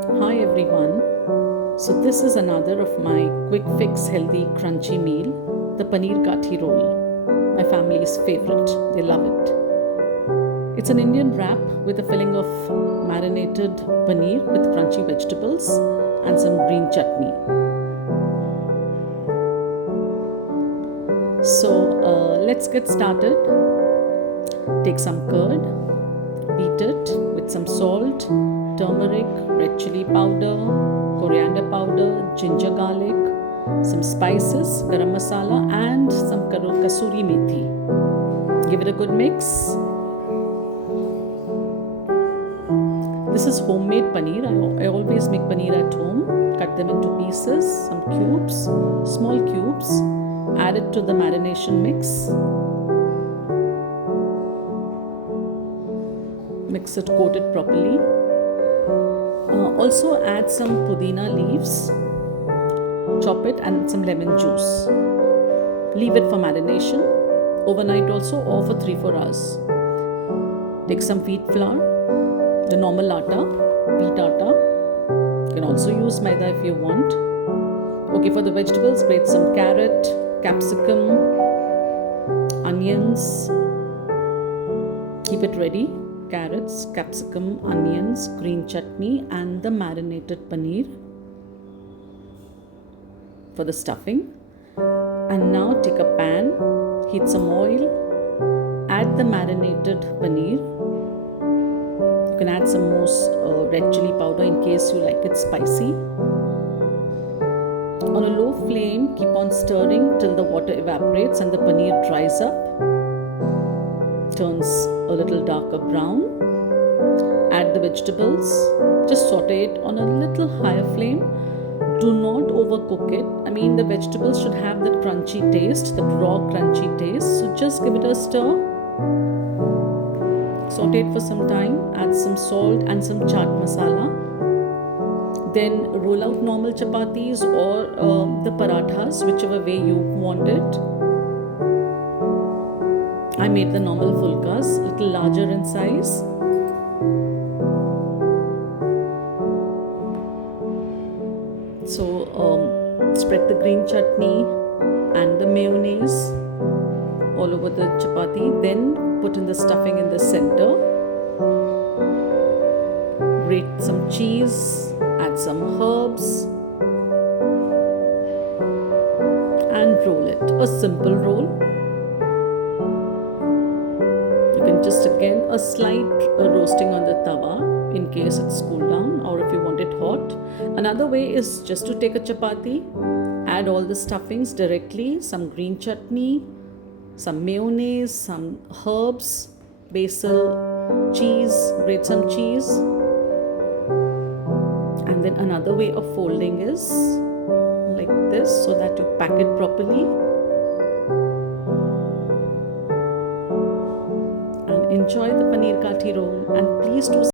Hi everyone. So this is another of my quick fix healthy crunchy meal, the paneer kathi roll. My family's favorite. They love it. It's an Indian wrap with a filling of marinated paneer with crunchy vegetables and some green chutney. So let's get started. Take some curd, beat it with some salt, turmeric, red chili powder, coriander powder, ginger garlic, some spices, garam masala, and some kasuri methi. Give it a good mix. This is homemade paneer. I always make paneer at home. Cut them into pieces, some cubes, small cubes. Add it to the marination mix. Mix it, coat it properly. Also add some pudina leaves, chop it, and some lemon juice. Leave it for marination overnight also, or for 3-4 hours. Take some wheat flour, the normal atta, wheat atta. You can also use maida if you want. Okay, for the vegetables, grate some carrot, capsicum, onions. Keep it ready. Carrots, capsicum, onions, green chutney, and the marinated paneer for the stuffing. And now take a pan, heat some oil, add the marinated paneer. You can add some more red chili powder in case you like it spicy. On a low flame, keep on stirring till the water evaporates and the paneer dries up, turns a little darker brown. Add the vegetables, just saute it on a little higher flame. Do not overcook it. I mean, the vegetables should have that crunchy taste, that raw crunchy taste. So just give it a stir. Saute it for some time. Add some salt and some chaat masala. Then roll out normal chapatis or the parathas, whichever way you want it. I made the normal fulkas, little larger in size. So spread the green chutney and the mayonnaise all over the chapati. Then put in the stuffing in the center. Grate some cheese, add some herbs, and roll it. A simple roll. You can just again a slight roasting on the tawa in case it's cooled down, or if you want it hot. Another way is just to take a chapati, add all the stuffings directly, some green chutney, some mayonnaise, some herbs, basil, cheese, grate some cheese. And then another way of folding is like this, so that you pack it properly. Enjoy the paneer kathi roll, and please do